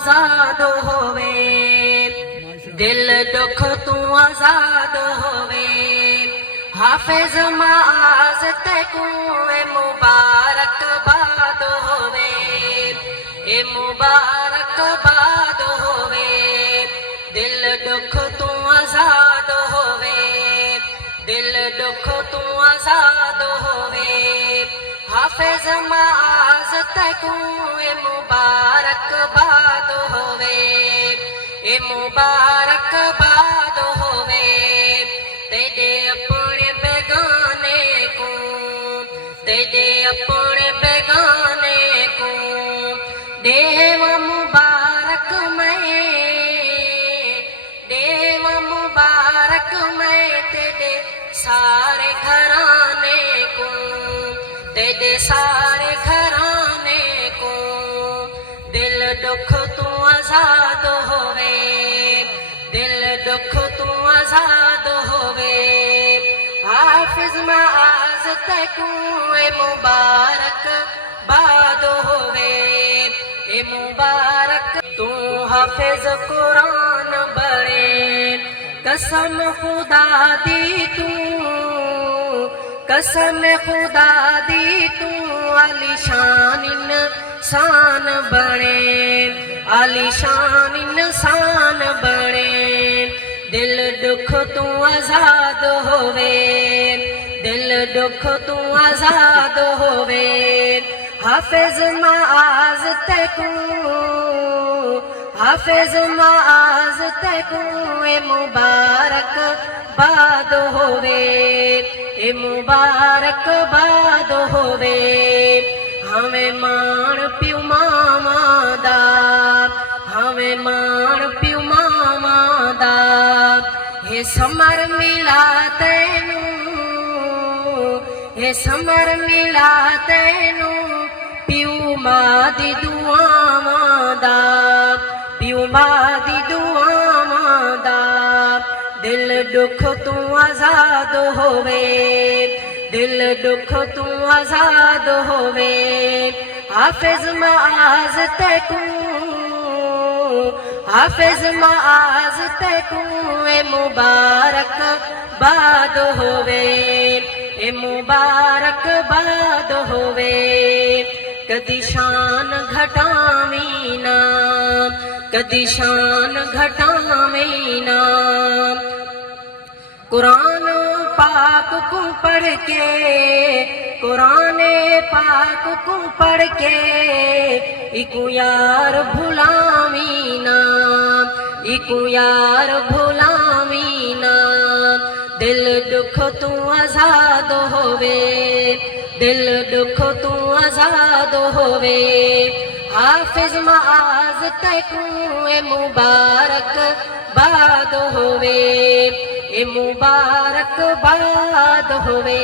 आजाद होवे, दिल दुख तू आजाद होवे। हाफिज माज तैकू ए मुबारक बाद होवे, ए मुबारक बाद होवे। दिल दुख तू आजाद होवे, दिल दुख तू आजाद होवे। हाफिज माज तैकू ए मुबारक बाद होवे, ए मुबारक बाद होवे। तेरे अपने बेगाने को, तेरे अपने बेगाने को देव मुबारक मैं, देव मुबारक मैं। तेरे सारे घराने को, तेरे सारे घराने को। दिल दुख तू आजाद होवे, दिल दुख तू आजाद होवे। हाफिज माज तैकू ए मुबारक बाद होवे, ए मुबारक। तू हाफिज कुरान बड़े, कसम खुदा दी तू, कसम खुदा दी तू। आलीशान इंसान बने, आलीशान इंसान बने। दिल दुख तू आजाद होवे, दिल दुख तू आजाद होवे। हाफिज माज तैकू, हाफिज माज तैकू ए मुबारक बाद होवे, ए मुबारक बाद होवे। हमें मान प्यू मामा दा, हमें मान प्यू मामा दा। हे समर मिला तैनू, हे समर मिला तैनू। प्यू मां दी दुआवां दा, प्यू मां दी दुआवां दा। दिल दुख तू आजाद होवे, दिल दुख तू आजाद होवे। हाफिज माज तैकू, हाफिज माज तैकू ए मुबारक बाद होवे, ए मुबारक बाद होवे। कदी शान घटावी ना, कदी शान घटावी ना। कुरान पाक को पढ़ के, कुरान पाक को पढ़ के। इकू यार भुलावी ना, इकू यार भुलावी ना। दिल दुख तू आजाद होवे, दिल दुख तू आजाद होवे। हाफिज माज तैकू ए मुबारक बाद होवे, ए मुबारक बाद होवे।